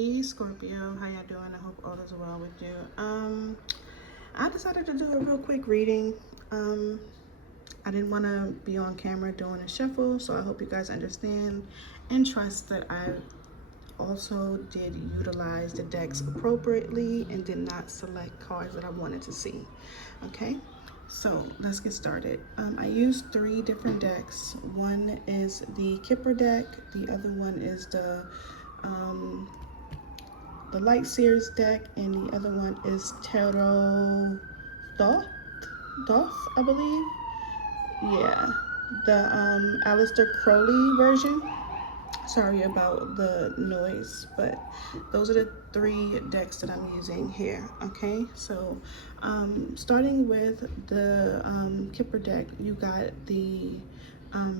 Hey Scorpio, how y'all doing? I hope all is well with you. I decided to do a real quick reading. Um, I didn't want to be on camera doing a shuffle, so I hope you guys understand and trust that I also did utilize the decks appropriately and did not select cards that I wanted to see. Okay, so let's get started. I used three different decks. One is the Kipper deck, the other one is um, the Light Series deck, and the other one is Tarot Thoth, Thoth, I believe. Yeah, the Aleister Crowley version. Sorry about the noise, but those are the three decks that I'm using here. Okay, so starting with the Kipper deck, you got the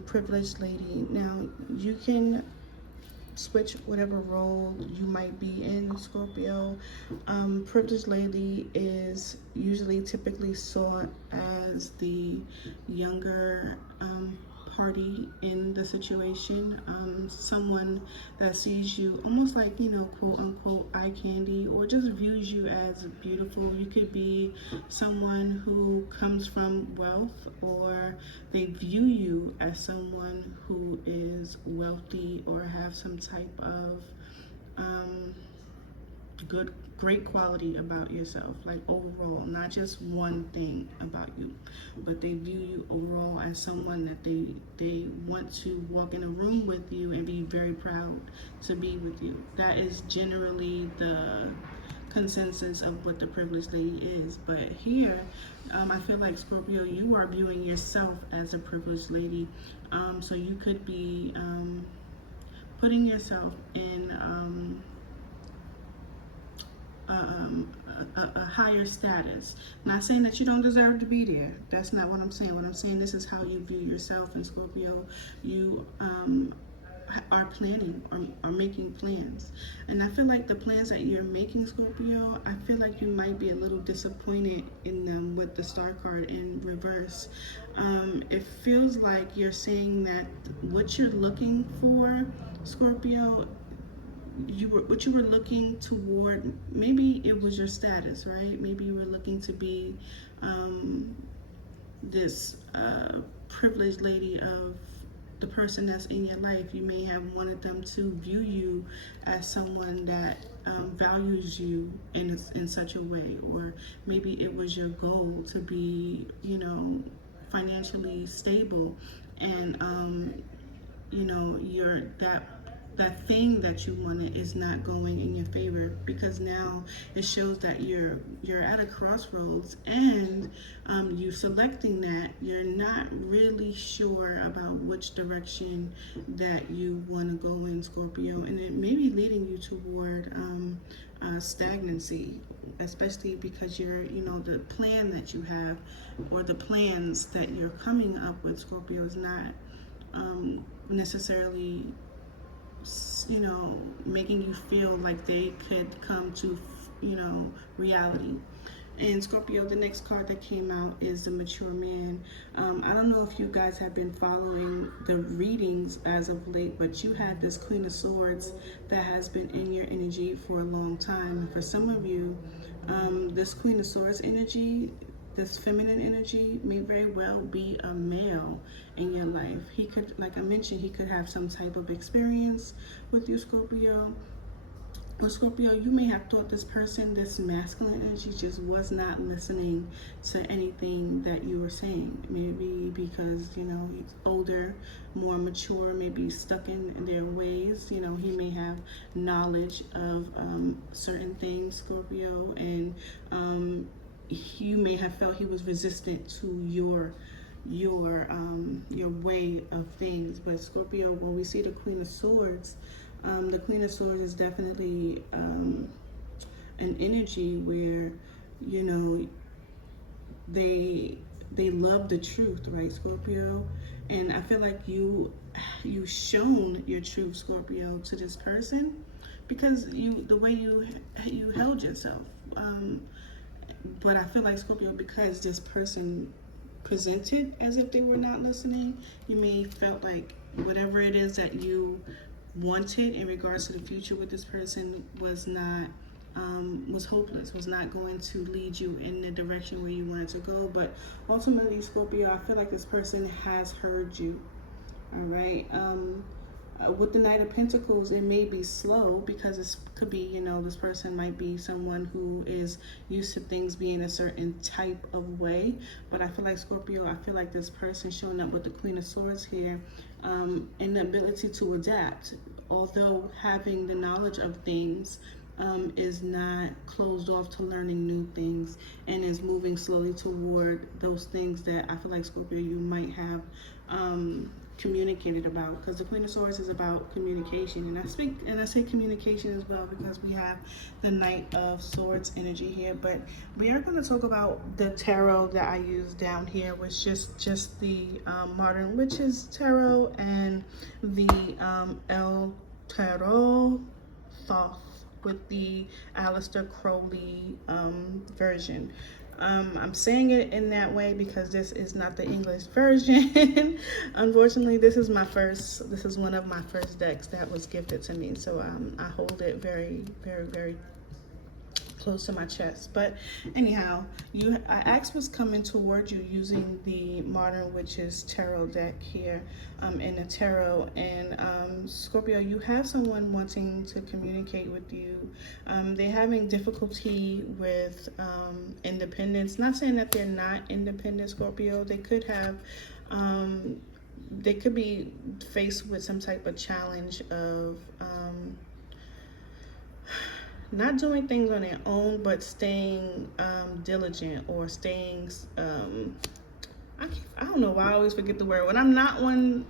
Privileged Lady. Now you can switch whatever role you might be in, Scorpio. Privileged Lady is usually typically saw as the younger party in the situation, someone that sees you almost like, quote unquote, eye candy, or just views you as beautiful. You could be someone who comes from wealth, or they view you as someone who is wealthy or have some type of um, great quality about yourself, like overall, not just one thing about you, but they view you overall as someone that they want to walk in a room with you and be very proud to be with you. That is generally the consensus of what the privileged lady is. But here, I feel like, Scorpio, you are viewing yourself as a privileged lady. So you could be putting yourself in a higher status. Not saying that you don't deserve to be there. That's not what I'm saying. What I'm saying, this is how you view yourself. And Scorpio, you are planning or are making plans. And I feel like the plans that you're making, Scorpio, I feel like you might be a little disappointed in them with the Star card in reverse. It feels like you're saying that what you're looking for, Scorpio, what you were looking toward, maybe it was your status, right? Maybe you were looking to be this privileged lady of the person that's in your life. You may have wanted them to view you as someone that values you in such a way, or maybe it was your goal to be, financially stable, and you're that thing that you wanted is not going in your favor, because now it shows that you're at a crossroads, and you selecting that, you're not really sure about which direction that you want to go in, Scorpio, and it may be leading you toward stagnancy, especially because the plan that you have, or the plans that you're coming up with, Scorpio, is not necessarily, making you feel like they could come to, reality. And Scorpio, the next card that came out is the Mature Man. I don't know if you guys have been following the readings as of late, but you had this Queen of Swords that has been in your energy for a long time. For some of you, this Queen of Swords energy, this feminine energy, may very well be a male in your life. He could, like I mentioned, he could have some type of experience with you, Scorpio. Or Scorpio, you may have thought this person, this masculine energy, just was not listening to anything that you were saying. Maybe because, he's older, more mature, maybe stuck in their ways. He may have knowledge of certain things, Scorpio, and you may have felt he was resistant to your way of things. But Scorpio, when we see the Queen of Swords, the Queen of Swords is definitely an energy where, they love the truth, right, Scorpio? And I feel like you shown your truth, Scorpio, to this person, because the way you held yourself. But I feel like, Scorpio, because this person presented as if they were not listening, you may felt like whatever it is that you wanted in regards to the future with this person was not was hopeless, was not going to lead you in the direction where you wanted to go. But ultimately, Scorpio, I feel like this person has heard you. All right. With the Knight of Pentacles, it may be slow because it could be, you know, this person might be someone who is used to things being a certain type of way. But I feel like Scorpio, I feel like this person showing up with the Queen of Swords here, and the ability to adapt, although having the knowledge of things, is not closed off to learning new things, and is moving slowly toward those things that I feel like, Scorpio, you might have communicated about, because the Queen of Swords is about communication, and I say communication as well because we have the Knight of Swords energy here. But we are going to talk about the tarot that I use down here, which is just the Modern Witches tarot and the El Tarot Thoth with the Aleister Crowley version. I'm saying it in that way because this is not the English version. Unfortunately, this is one of my first decks that was gifted to me. So I hold it very, very, very close to my chest. But anyhow, I asked what's coming toward you using the Modern Witches tarot deck here in the tarot. And Scorpio, you have someone wanting to communicate with you. They're having difficulty with independence. Not saying that they're not independent, Scorpio. They could have they could be faced with some type of challenge of not doing things on their own, but staying diligent, or staying I don't know why I always forget the word. When I'm not one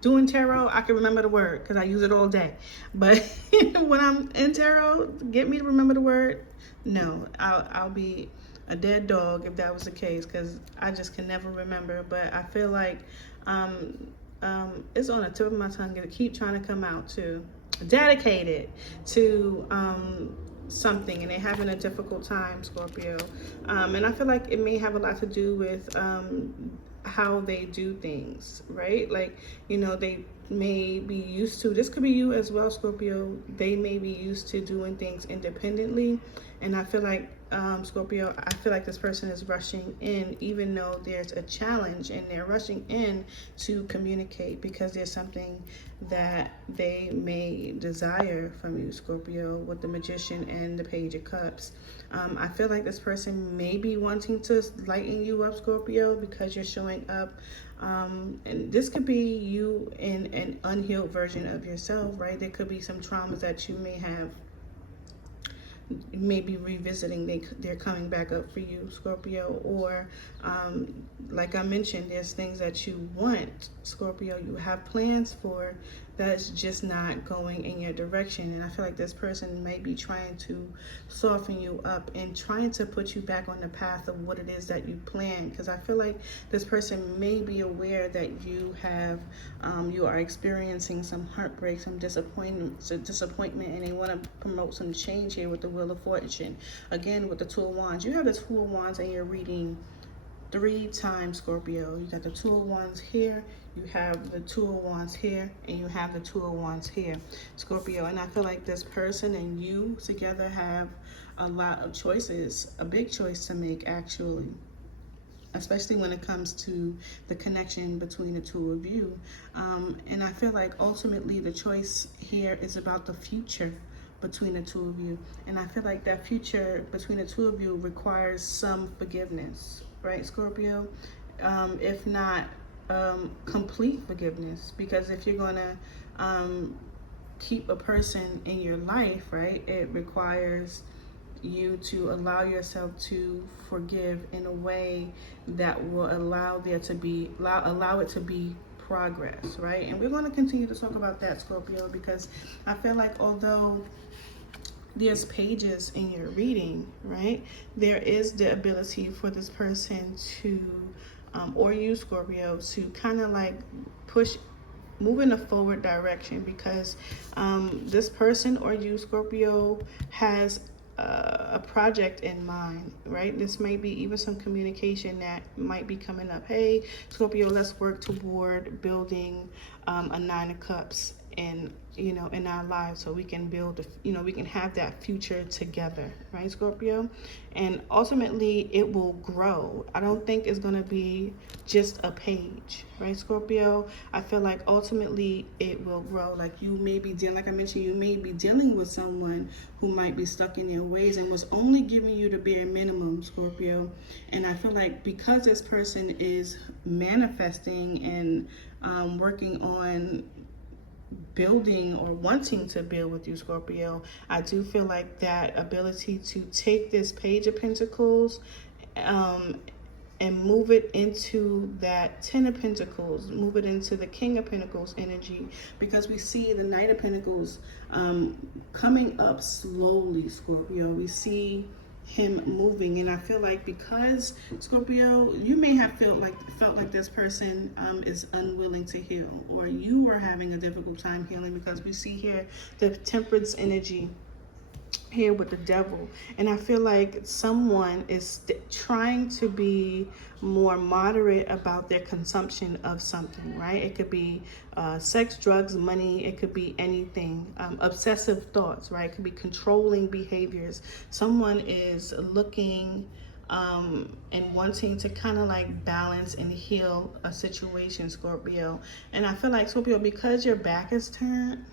doing tarot, I can remember the word because I use it all day. But when I'm in tarot, get me to remember the word? No, I'll be a dead dog if that was the case, because I just can never remember. But I feel like it's on the tip of my tongue to keep trying to come out too. Dedicated to something, and they're having a difficult time, Scorpio. And I feel like it may have a lot to do with how they do things, right? Like, you know, they may be used to, this could be you as well, Scorpio. They may be used to doing things independently. And I feel like, Scorpio, I feel like this person is rushing in, even though there's a challenge, and they're rushing in to communicate because there's something that they may desire from you, Scorpio, with the Magician and the Page of Cups. I feel like this person may be wanting to lighten you up, Scorpio, because you're showing up. And this could be you in an unhealed version of yourself, right? There could be some traumas that you may have, maybe revisiting, they're coming back up for you, Scorpio. Or like I mentioned, there's things that you want, Scorpio, you have plans for, that's just not going in your direction. And I feel like this person may be trying to soften you up and trying to put you back on the path of what it is that you plan, because I feel like this person may be aware that you have you are experiencing some heartbreak, some disappointment, and they want to promote some change here with the Wheel of Fortune. Again, with the Two of Wands, you have the Two of Wands in your reading 3 times, Scorpio. You got the Two of Wands here, you have the Two of Wands here, and you have the Two of Wands here, Scorpio. And I feel like this person and you together have a lot of choices, a big choice to make, actually, especially when it comes to the connection between the two of you. And I feel like ultimately the choice here is about the future between the two of you. And I feel like that future between the two of you requires some forgiveness, right, Scorpio? If not complete forgiveness, because if you're gonna keep a person in your life, right, it requires you to allow yourself to forgive in a way that will allow it to be progress, right? And we're going to continue to talk about that, Scorpio, because I feel like although there's pages in your reading, right, there is the ability for this person to or you, Scorpio, to kind of like move in a forward direction, because this person or you, Scorpio, has a project in mind, right? This may be even some communication that might be coming up. Hey, Scorpio, let's work toward building a 9 of Cups in, you know, in our lives, so we can build, you know, we can have that future together, right, Scorpio? And ultimately it will grow. I don't think it's going to be just a page, right, Scorpio? I feel like ultimately it will grow. Like, you may be dealing, like I mentioned, you may be dealing with someone who might be stuck in their ways and was only giving you the bare minimum, Scorpio. And I feel like because this person is manifesting and working on building or wanting to build with you, Scorpio, I do feel like that ability to take this Page of Pentacles and move it into that Ten of Pentacles, move it into the King of Pentacles energy, because we see the Knight of Pentacles coming up slowly, Scorpio. We see him moving, and I feel like because, Scorpio, you may have felt like this person is unwilling to heal, or you are having a difficult time healing, because we see here the Temperance energy here with the Devil. And I feel like someone is trying to be more moderate about their consumption of something, right? It could be sex, drugs, money. It could be anything. Obsessive thoughts, right? It could be controlling behaviors. Someone is looking and wanting to kind of like balance and heal a situation, Scorpio. And I feel like, Scorpio, because your back is turned,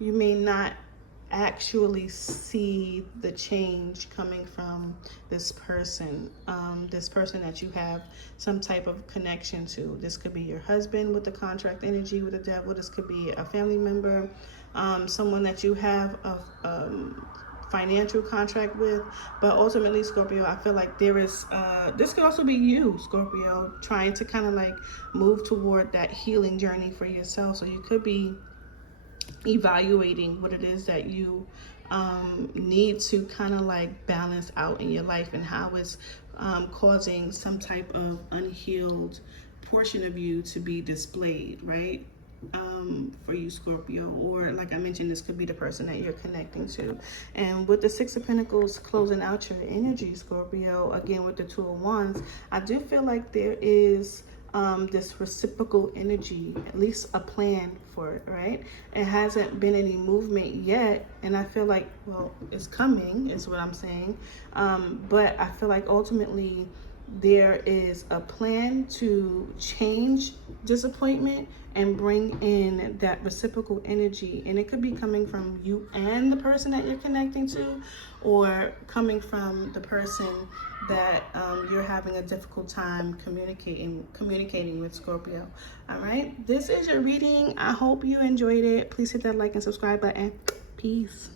you may not actually see the change coming from this person that you have some type of connection to. This could be your husband with the contract energy with the Devil. This could be a family member, someone that you have a financial contract with. But ultimately, Scorpio, I feel like there is this could also be you, Scorpio, trying to kind of like move toward that healing journey for yourself. So you could be evaluating what it is that you need to kind of like balance out in your life, and how it's causing some type of unhealed portion of you to be displayed, right? For you, Scorpio. Or like I mentioned, this could be the person that you're connecting to. And with the Six of Pentacles closing out your energy, Scorpio, again with the Two of Wands, I do feel like there is this reciprocal energy, at least a plan for it, right? It hasn't been any movement yet, and I feel like, well, it's coming is what I'm saying. But I feel like ultimately there is a plan to change disappointment and bring in that reciprocal energy. And it could be coming from you and the person that you're connecting to, or coming from the person that you're having a difficult time communicating with, Scorpio. All right, this is your reading. I hope you enjoyed it. Please hit that like and subscribe button. Peace.